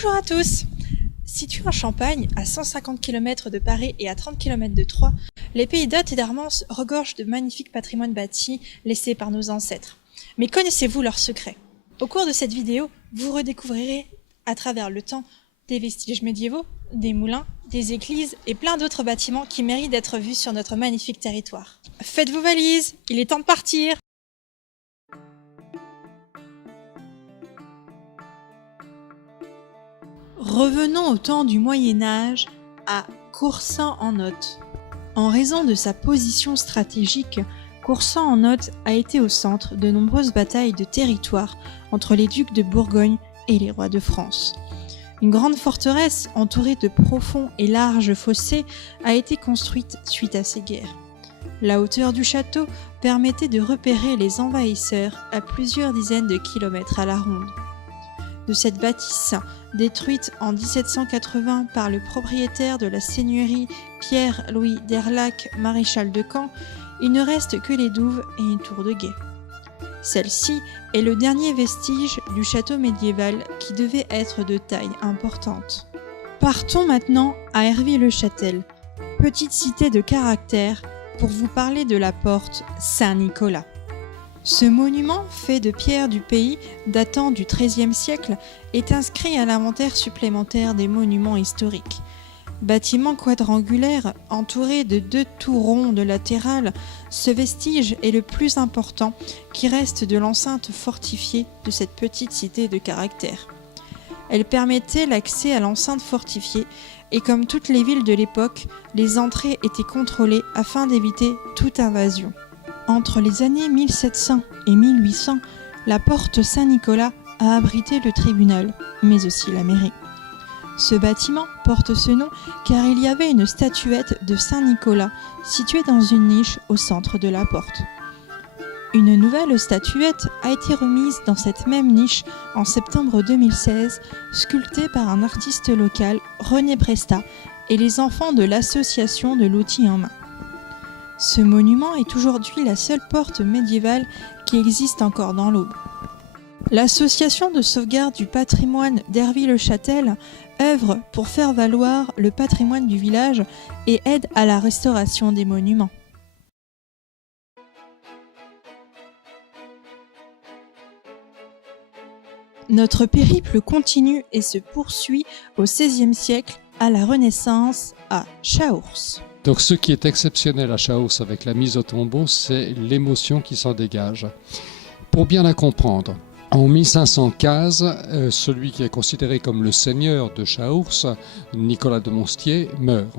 Bonjour à tous. Situé en Champagne, à 150 km de Paris et à 30 km de Troyes, les pays d'Othe et d'Armance regorgent de magnifiques patrimoines bâtis laissés par nos ancêtres. Mais connaissez-vous leurs secrets ? Au cours de cette vidéo, vous redécouvrirez, à travers le temps, des vestiges médiévaux, des moulins, des églises et plein d'autres bâtiments qui méritent d'être vus sur notre magnifique territoire. Faites vos valises, il est temps de partir! Revenons au temps du Moyen-Âge, à Coursan-en-Othe. En raison de sa position stratégique, Coursan-en-Othe a été au centre de nombreuses batailles de territoire entre les ducs de Bourgogne et les rois de France. Une grande forteresse entourée de profonds et larges fossés a été construite suite à ces guerres. La hauteur du château permettait de repérer les envahisseurs à plusieurs dizaines de kilomètres à la ronde. De cette bâtisse, détruite en 1780 par le propriétaire de la seigneurie Pierre-Louis d'Erlac, maréchal de Caen, il ne reste que les douves et une tour de guet. Celle-ci est le dernier vestige du château médiéval qui devait être de taille importante. Partons maintenant à Hervy-le-Châtel, petite cité de caractère, pour vous parler de la porte Saint-Nicolas. Ce monument, fait de pierres du pays, datant du XIIIe siècle, est inscrit à l'inventaire supplémentaire des monuments historiques. Bâtiment quadrangulaire, entouré de 2 tours rondes latérales, ce vestige est le plus important qui reste de l'enceinte fortifiée de cette petite cité de caractère. Elle permettait l'accès à l'enceinte fortifiée et comme toutes les villes de l'époque, les entrées étaient contrôlées afin d'éviter toute invasion. Entre les années 1700 et 1800, la porte Saint-Nicolas a abrité le tribunal, mais aussi la mairie. Ce bâtiment porte ce nom car il y avait une statuette de Saint-Nicolas située dans une niche au centre de la porte. Une nouvelle statuette a été remise dans cette même niche en septembre 2016, sculptée par un artiste local, René Presta, et les enfants de l'association de l'outil en main. Ce monument est aujourd'hui la seule porte médiévale qui existe encore dans l'Aube. L'association de sauvegarde du patrimoine d'Hervy-le-Châtel œuvre pour faire valoir le patrimoine du village et aide à la restauration des monuments. Notre périple continue et se poursuit au XVIe siècle à la Renaissance à Chaource. Donc ce qui est exceptionnel à Chaource avec la mise au tombeau, c'est l'émotion qui s'en dégage. Pour bien la comprendre, en 1515, celui qui est considéré comme le seigneur de Chaource, Nicolas de Monstier, meurt.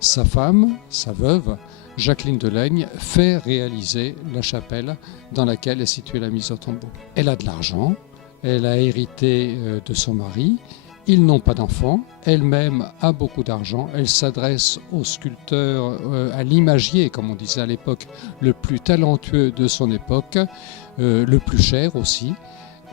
Sa femme, sa veuve, Jacqueline de Laigne, fait réaliser la chapelle dans laquelle est située la mise au tombeau. Elle a de l'argent, elle a hérité de son mari. Ils n'ont pas d'enfants, elle-même a beaucoup d'argent, elle s'adresse au sculpteur, à l'imagier, comme on disait à l'époque, le plus talentueux de son époque, le plus cher aussi,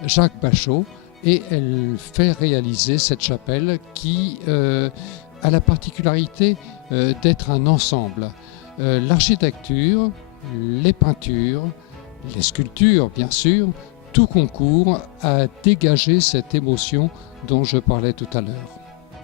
Jacques Bachot, et elle fait réaliser cette chapelle qui a la particularité d'être un ensemble. L'architecture, les peintures, les sculptures bien sûr, tout concourt à dégager cette émotion dont je parlais tout à l'heure.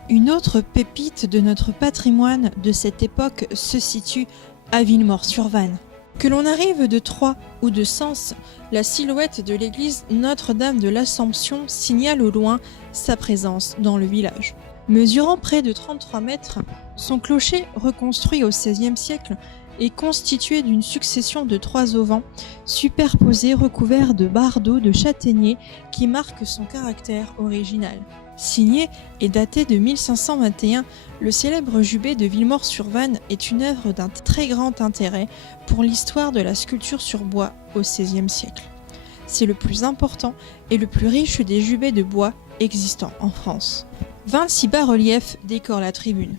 Une autre pépite de notre patrimoine de cette époque se situe à Villemort-sur-Vanne. Que l'on arrive de Troyes ou de Sens, la silhouette de l'église Notre-Dame de l'Assomption signale au loin sa présence dans le village. Mesurant près de 33 mètres, son clocher, reconstruit au XVIe siècle, est constitué d'une succession de 3 auvents superposés recouverts de bardeaux de châtaignier qui marquent son caractère original. Signé et daté de 1521, le célèbre jubé de Villemort-sur-Vanne est une œuvre d'un très grand intérêt pour l'histoire de la sculpture sur bois au XVIe siècle. C'est le plus important et le plus riche des jubés de bois existants en France. 26 bas-reliefs décorent la tribune.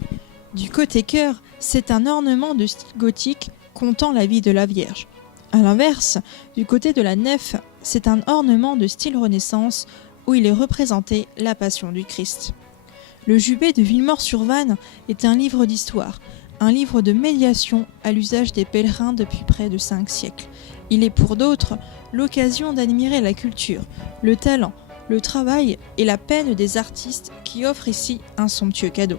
Du côté chœur, c'est un ornement de style gothique comptant la vie de la Vierge. A l'inverse, du côté de la nef, c'est un ornement de style Renaissance où il est représenté la Passion du Christ. Le jubé de Villemort-sur-Vanne est un livre d'histoire, un livre de médiation à l'usage des pèlerins depuis près de 5 siècles. Il est pour d'autres l'occasion d'admirer la culture, le talent, le travail et la peine des artistes qui offrent ici un somptueux cadeau.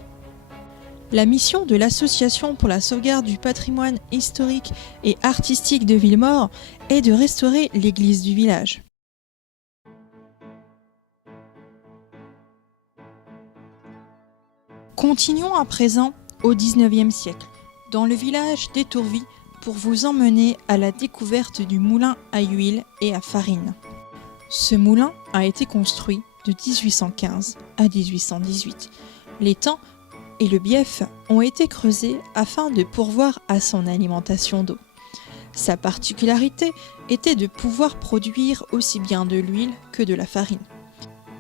La mission de l'Association pour la sauvegarde du patrimoine historique et artistique de Villemort est de restaurer l'église du village. Continuons à présent au XIXe siècle, dans le village d'Étourvy, pour vous emmener à la découverte du moulin à huile et à farine. Ce moulin a été construit de 1815 à 1818. L'étang et le bief ont été creusés afin de pourvoir à son alimentation d'eau. Sa particularité était de pouvoir produire aussi bien de l'huile que de la farine.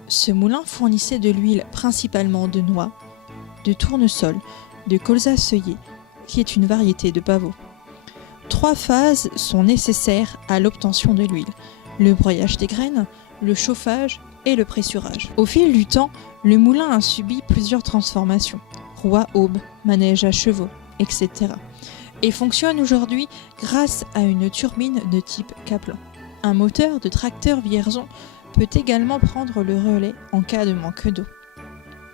Ce moulin fournissait de l'huile principalement de noix, de tournesol, de colza feuillé, qui est une variété de pavot. 3 phases sont nécessaires à l'obtention de l'huile: le broyage des graines, le chauffage et le pressurage. Au fil du temps, le moulin a subi plusieurs transformations: roue à aube, manège à chevaux, etc. et fonctionne aujourd'hui grâce à une turbine de type Kaplan. Un moteur de tracteur Vierzon peut également prendre le relais en cas de manque d'eau.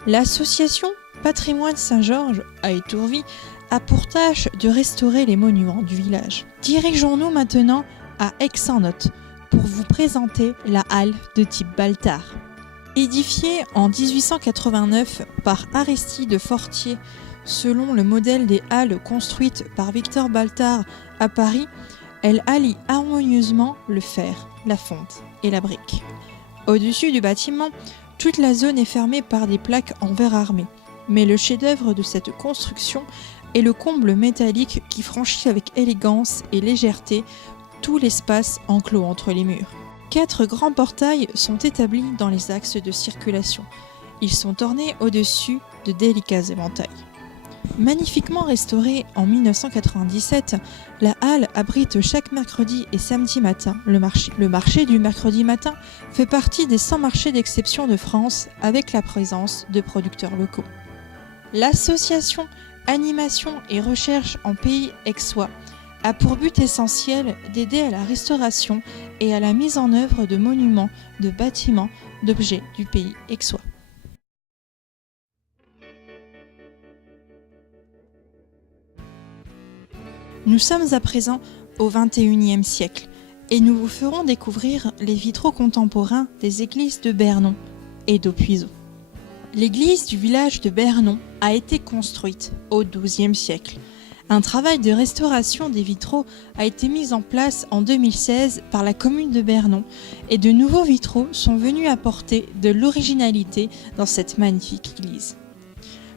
L'association Patrimoine Saint-Georges à Étourvy a pour tâche de restaurer les monuments du village. Dirigeons-nous maintenant à Aix-en-Othe pour vous présenter la halle de type Baltard. Édifiée en 1889 par Aristide Fortier selon le modèle des halles construites par Victor Baltard à Paris, elle allie harmonieusement le fer, la fonte et la brique. Au-dessus du bâtiment, toute la zone est fermée par des plaques en verre armé, mais le chef-d'œuvre de cette construction est le comble métallique qui franchit avec élégance et légèreté tout l'espace enclos entre les murs. 4 grands portails sont établis dans les axes de circulation. Ils sont ornés au-dessus de délicats éventails. Magnifiquement restaurée en 1997, la halle abrite chaque mercredi et samedi matin le marché. Le marché du mercredi matin fait partie des 100 marchés d'exception de France avec la présence de producteurs locaux. L'association Animation et Recherche en Pays Aixois a pour but essentiel d'aider à la restauration et à la mise en œuvre de monuments, de bâtiments, d'objets du pays aixois. Nous sommes à présent au XXIe siècle et nous vous ferons découvrir les vitraux contemporains des églises de Bernon et d'Aupuiseau. L'église du village de Bernon a été construite au XIIe siècle. Un travail de restauration des vitraux a été mis en place en 2016 par la commune de Bernon et de nouveaux vitraux sont venus apporter de l'originalité dans cette magnifique église.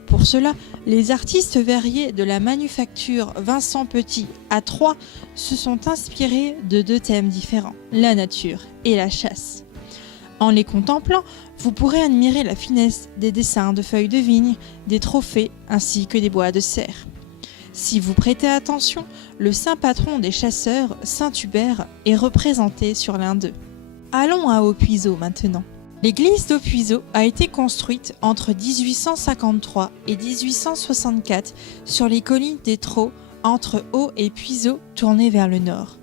Pour cela, les artistes verriers de la manufacture Vincent Petit à Troyes se sont inspirés de 2 thèmes différents, la nature et la chasse. En les contemplant, vous pourrez admirer la finesse des dessins de feuilles de vigne, des trophées ainsi que des bois de cerf. Si vous prêtez attention, le saint patron des chasseurs, Saint Hubert, est représenté sur l'un d'eux. Allons à Aupuiseau maintenant. L'église d'Aupuiseau a été construite entre 1853 et 1864 sur les collines des Traux entre Au et Puiseau tournés vers le nord.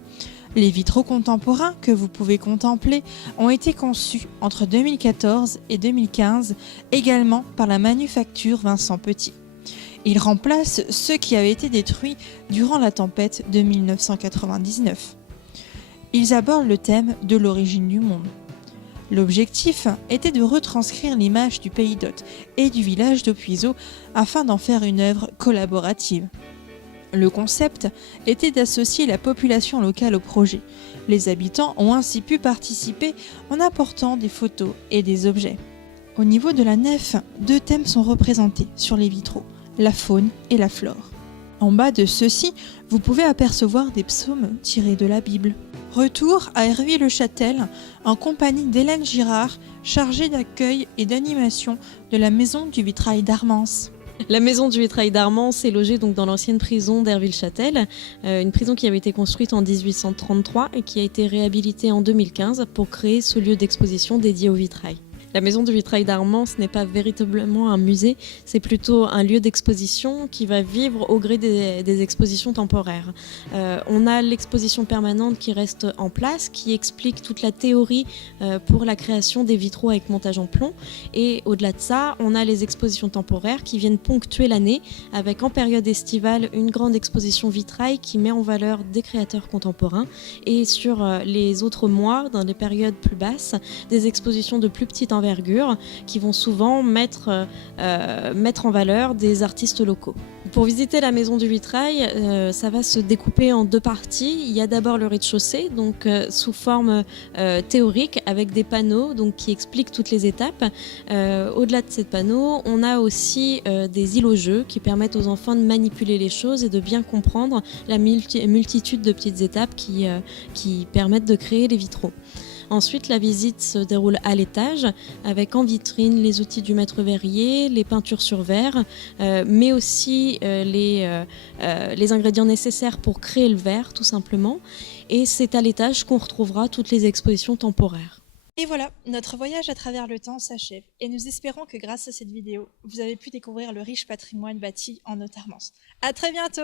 Les vitraux contemporains que vous pouvez contempler ont été conçus entre 2014 et 2015 également par la manufacture Vincent Petit. Ils remplacent ceux qui avaient été détruits durant la tempête de 1999. Ils abordent le thème de l'origine du monde. L'objectif était de retranscrire l'image du pays d'Othe et du village d'Aupuiseau afin d'en faire une œuvre collaborative. Le concept était d'associer la population locale au projet. Les habitants ont ainsi pu participer en apportant des photos et des objets. Au niveau de la nef, 2 thèmes sont représentés sur les vitraux, la faune et la flore. En bas de ceux-ci, vous pouvez apercevoir des psaumes tirés de la Bible. Retour à Herviers-le-Châtel en compagnie d'Hélène Girard, chargée d'accueil et d'animation de la Maison du Vitrail d'Armance. La Maison du Vitrail d'Armance est logée donc dans l'ancienne prison d'Herviers-le-Châtel, une prison qui avait été construite en 1833 et qui a été réhabilitée en 2015 pour créer ce lieu d'exposition dédié au vitrail. La maison du vitrail d'Armand, ce n'est pas véritablement un musée, c'est plutôt un lieu d'exposition qui va vivre au gré des expositions temporaires. On a l'exposition permanente qui reste en place, qui explique toute la théorie pour la création des vitraux avec montage en plomb. Et au-delà de ça, on a les expositions temporaires qui viennent ponctuer l'année, avec en période estivale une grande exposition vitrail qui met en valeur des créateurs contemporains. Et sur les autres mois, dans les périodes plus basses, des expositions de plus petite envergure qui vont souvent mettre en valeur des artistes locaux. Pour visiter la maison du vitrail, ça va se découper en deux parties. Il y a d'abord le rez-de-chaussée, donc sous forme théorique, avec des panneaux donc, qui expliquent toutes les étapes. Au-delà de ces panneaux, on a aussi des îlots jeux qui permettent aux enfants de manipuler les choses et de bien comprendre la multitude de petites étapes qui permettent de créer les vitraux. Ensuite, la visite se déroule à l'étage, avec en vitrine les outils du maître verrier, les peintures sur verre, mais aussi les ingrédients nécessaires pour créer le verre, tout simplement. Et c'est à l'étage qu'on retrouvera toutes les expositions temporaires. Et voilà, notre voyage à travers le temps s'achève. Et nous espérons que grâce à cette vidéo, vous avez pu découvrir le riche patrimoine bâti en Haute-Armance. À très bientôt!